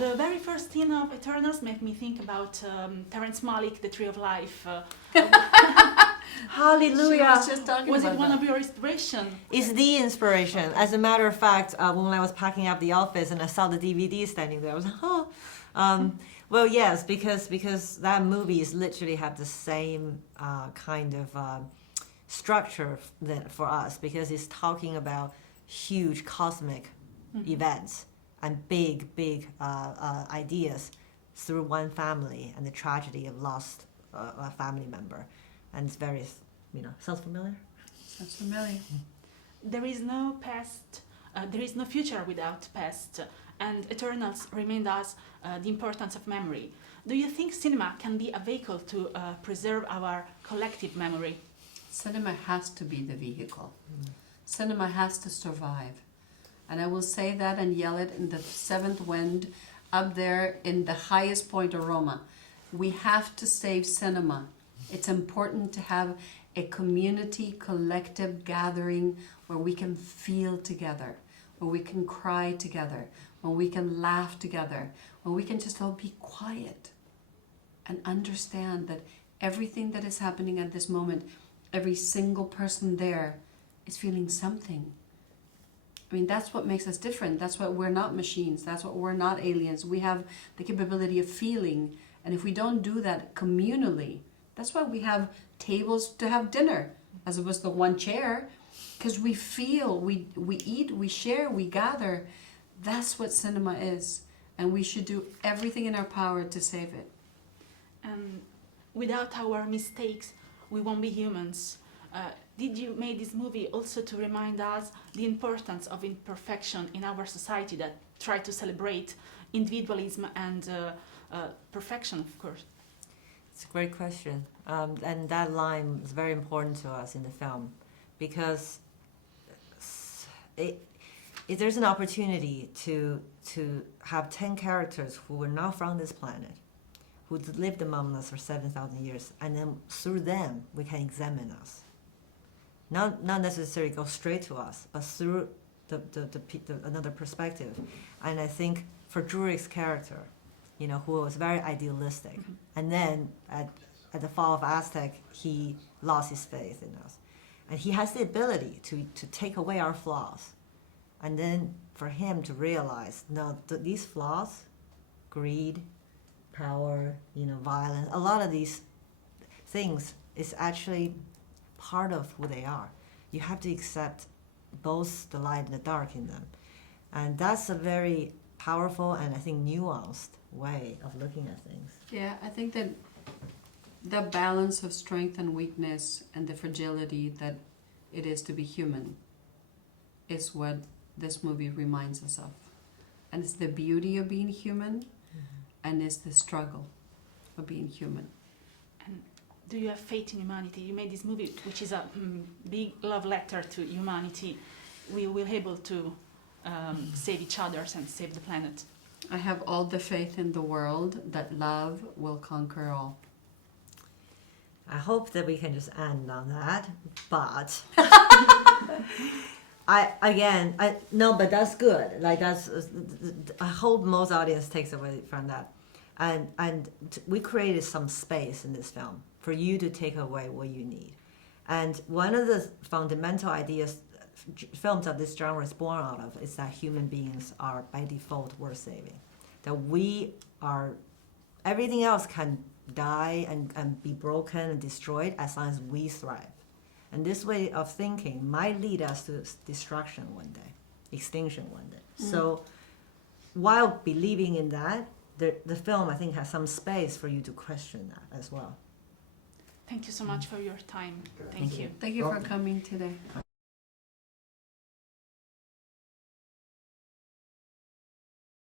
The very first scene of Eternals made me think about Terrence Malick, The Tree of Life. Hallelujah! She was just talking Was about it one that. of your inspiration? It's the inspiration. As a matter of fact, when I was packing up the office and I saw the DVD standing there, I was like, oh. Well, yes, because that movie is literally have the same kind of structure for us, because it's talking about huge cosmic events and big ideas through one family and the tragedy of lost a family member. And it's very, sounds familiar? Sounds familiar. There is no past, there is no future without past, and Eternals remind us the importance of memory. Do you think cinema can be a vehicle to preserve our collective memory? Cinema has to be the vehicle. Cinema has to survive. And I will say that and yell it in the seventh wind, up there in the highest point of Roma. We have to save cinema. It's important to have a community, collective gathering where we can feel together, where we can cry together, where we can laugh together, where we can just all be quiet and understand that everything that is happening at this moment, every single person there is feeling something. I mean, that's what makes us different. That's why we're not machines. That's why we're not aliens. We have the capability of feeling. And if we don't do that communally, that's why we have tables to have dinner as opposed to one chair, because we feel, we eat, we share, we gather. That's what cinema is. And we should do everything in our power to save it. And without our mistakes, we won't be humans. Did you make this movie also to remind us the importance of imperfection in our society that try to celebrate individualism and perfection, of course? It's a great question. And that line is very important to us in the film, because there's an opportunity to have 10 characters who were not from this planet, who lived among us for 7,000 years, and then through them we can examine us. Not necessarily go straight to us, but through the another perspective. And I think for Jurik's character, who was very idealistic, and then at the fall of Aztec, he lost his faith in us, and he has the ability to take away our flaws, and then for him to realize, no, these flaws, greed, power, violence, a lot of these things is actually part of who they are. You have to accept both the light and the dark in them. And that's a very powerful and I think nuanced way of looking at things. Yeah, I think that the balance of strength and weakness and the fragility that it is to be human is what this movie reminds us of. And it's the beauty of being human, and it's the struggle of being human. And do you have faith in humanity? You made this movie, which is a big love letter to humanity. We will be able to save each other and save the planet. I have all the faith in the world that love will conquer all. I hope that we can just end on that, but but that's good. I hope most audience takes away from that, and we created some space in this film for you to take away what you need. And one of the fundamental ideas films of this genre is born out of is that human beings are by default worth saving. That we are, everything else can die and be broken and destroyed as long as we thrive. And this way of thinking might lead us to destruction one day, extinction one day. So while believing in that, the film, I think, has some space for you to question that as well. Thank you so much for your time. Thank you. Thank you for coming today.